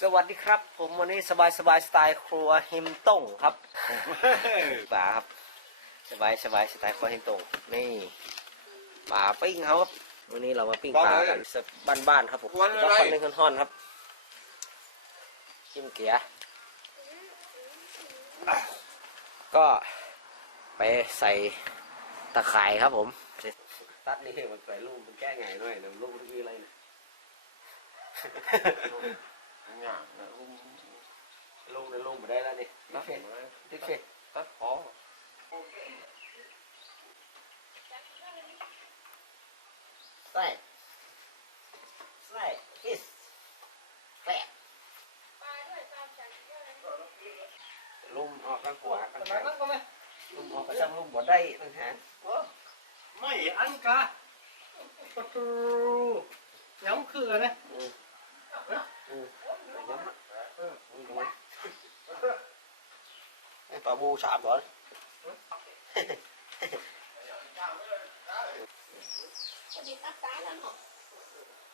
สวัสดีครับ ผมวันนี้สบายสบายสไตล์ครัวฮิมต้งครับป่าครับสบายสบายสไตล์ครัวฮิมต้งนี่ป่าปิ้งเขาครับวันนี้เรามาปิ้งปลากันสักบ้านๆครับผมวันอะไรแล้วคนหนึ่งคนห่อนครับจิ้มเกียร์ก็ไปใส่ตะไคร่ครับผมตัดนี่มันใส่ลูกมันแก้ไงหน่อยนะลูกมันคืออะไรเนี่ย Nhả, nó cũng ลงเลยลงมาได้แล้วนี่ติ๊กเฟ tắt ส mà. ติ๊กเฟส tắt khó ใส่ใส่อิสแปะลุมออกกันกว่ากันแข็ง ปลาบูสามก่อน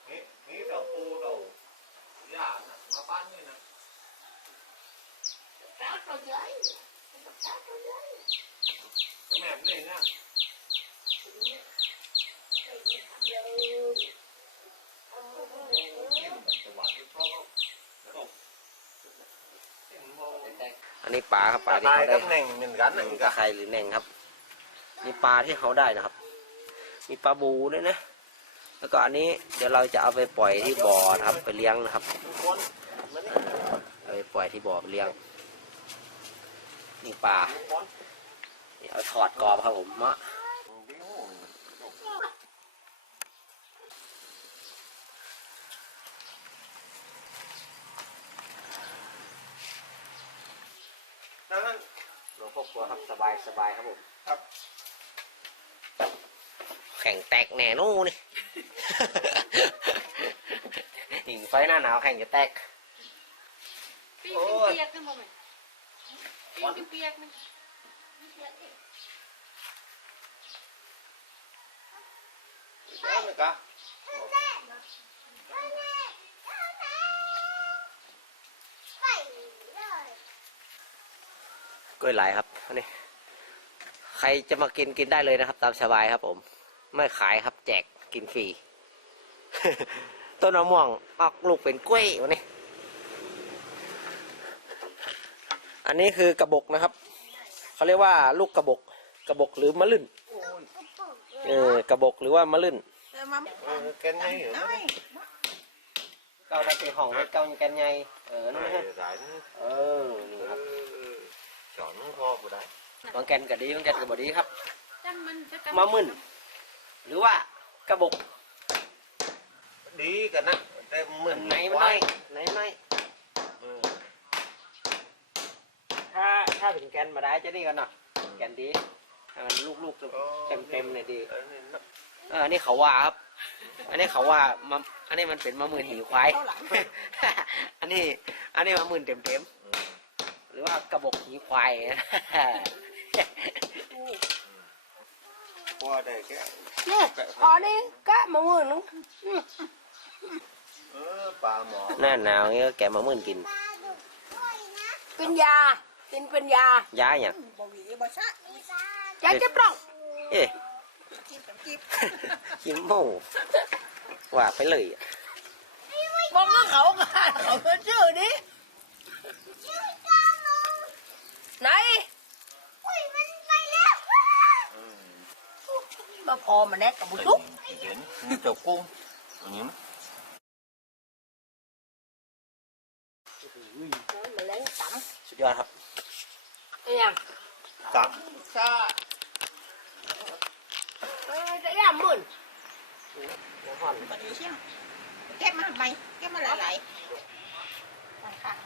nghĩ nghĩ đầu tu đầu dạ mà ban như này cái mềm lên nha Cái นนี้ปลาครับปลาที่ Tại เขาได้ cái nền mình gắn หนึ่ lại งตะ cả ไคร้หรือแหน่งครับมีปลาที่เขาได้นะครับ มีปลาบูด้วยนะ แล้วก็อันนี้เดี๋ยวเราจะเอาไปปล่อยที่บ่อนะครับไปเลี้ยงนะครับ con เอาไปปล่อยที่บ่อไปเลี้ยงนี่ปลา con นี่เอาถอดกรอบครับผมมะ นั่นนั่นหลวงพ่อครัวครับสบายสบายครับผม ครับ แข่งแตกแหน่นู่นนี่ หิ่งไฟหน้าหนาวแข่งจะแตก ปีกเป็นเปียกนั่นบ่แม่ปีกเป็นเปียกนั่น Ăn được cả ก ล้วยไหลครับอันนี้ใครจะมากินกินได้เลยนะครับ ตามสบายครับ ผม ไม่ขายครับแจกกินฟรีต้นมะม่วงออกลูกเป็นกล้วยวันนี้ อันนี้คือกระบอกนะครับ เขาเรียกว่าลูกกระบอกกระบอกหรือมะลื่นเออกระบอกหรือว่ามะลื่น Ừ, cái này ở nó เก้าได้เป็นห้องให้เก้ากันไงเออนั่นฮะ này giải เออนี่ครับ chọn nó kho của đấy บางแกนก็ดีบางแกนก็บ่ดีครับจังมันจะมะมึนหรือว่ากระบอก đi cả nè đây เหมือน mình ไหนมันได้ไหนไหน Ừ. ถ้าถ้าเป็นแกนมาได้จะดีกันเนาะแกนดีให้มันลูกๆเต็มเต็มๆเนี่ยดี Đấy, nên nó- เอออันนี้เขาว่าครับ อันนี้เขาว่ามาอันนี้มันเป็นมะมื่นหิวควาย อันนี้ อันนี้มะมื่นเต็มเต็มๆ หรือว่ากระบอกหิวควาย qua đây cái เนี่ยพอนี่กะมะม่วงนึง ừ, bà mỏ หน้าหนาวเงี้ยแกะมะมื่นกิน เป็นยากินเป็นยาย้ายอย่างยาเจ็บปล่องเอ๊ะยิ้มโม่ว่าไปเลยอะบอกว่าเขากะเขาก็ชื่อดิ ไหนมาพอมาแน่กับบุชุก thì đến như chầu cung ừ. มาแล้งตสุดยอดครับำเนี่ย tắm ใช่เออจะย่ามื่นก็ดีเชียงเก็บมาทำไมเก็บมาหลายๆข้าง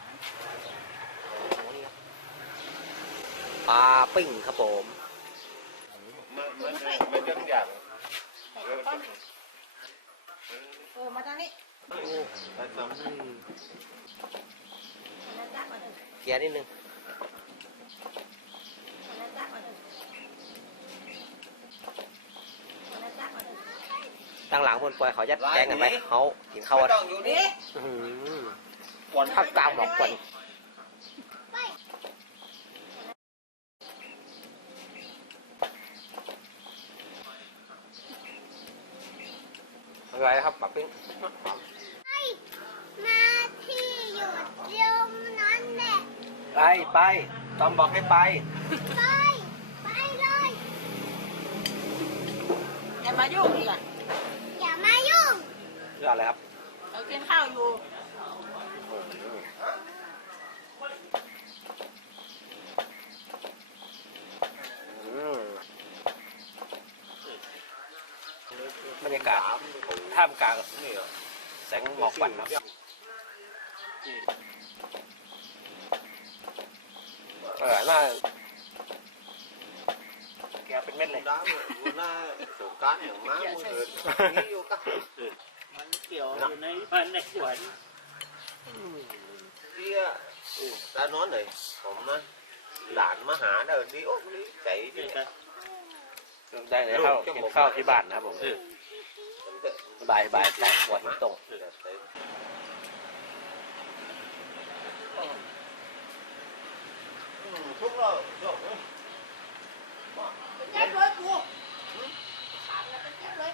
ปลาปิ้งครับผม mới mới mới chân dạng ๆให้ต้นเออมาทางนี้ Tại sao? มาจับมาถึงเกียร์นิดนึงมาจับมาถึงมาจับมาถึงตั้งหลังคนป่วยเขายัดแจ้งกันไหมเขากินข้าว Bắt อะ đầu vô đi นี่อื้อหือก่อนภาคกลางบอกก่อน อะไรครับปักปิ้งมาที่อยู่ตรงนั้นแหละไปไปตอมบอกให้ไป ไป ไปเลยอย่ามายุ่งอีกอะอย่ามายุ่งเรื่องอะไรครับเรากินข้าวอยู่อืมบรรยากาศ ท่ามกลางแสงหมอกควันครับเออน่าแกเป็นเม็ดเลย đá mà nó sổ cá nhiều má muốn người nghĩ vô các มันเกี่ยวอยู่ในมันในสวน kia ừ, ta nói này không nói đàn mà hả đâu đi ốc đi chạy đi ได้เลยข้าวกินข้าวที่บ้านนะครับผม บายบายแต่หัวหินตรง thuốc rồi เจ็บเลยกูถามแล้วก็เจ็บเลย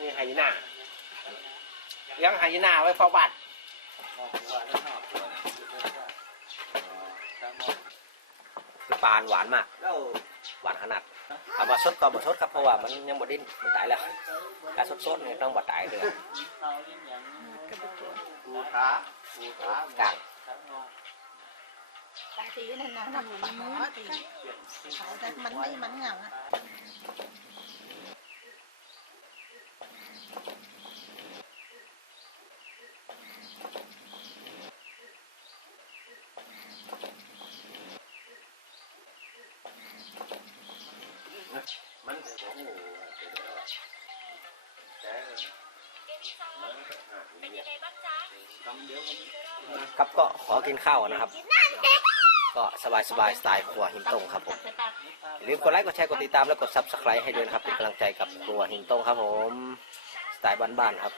นี่ไฮยีน่าเลี้ยังไฮยีน่าไว้เฝ้าบ้าน ปลาหวานมาก หวานขนาดเอามาสดก็มาสดครับเพราะว่ามันยังบดดิ้นมันตายแล้วการสดๆเนี่ยต้องบดตายเลยกางบางทีนั่นนะทำหมอตีเขาแต่มันไม่มันเหงาอะ มันของหมู ครับก็ขอกินข้าวนะครับ ก็สบายสบายสไตล์ครัวหินตงครับผมอย่าลืมกดไลค์กดแชร์กดติดตามและกดซับสไครต์ให้ด้วยนะครับเป็นกำลังใจกับครัวหินตงครับผมสไตล์บ้านๆครับ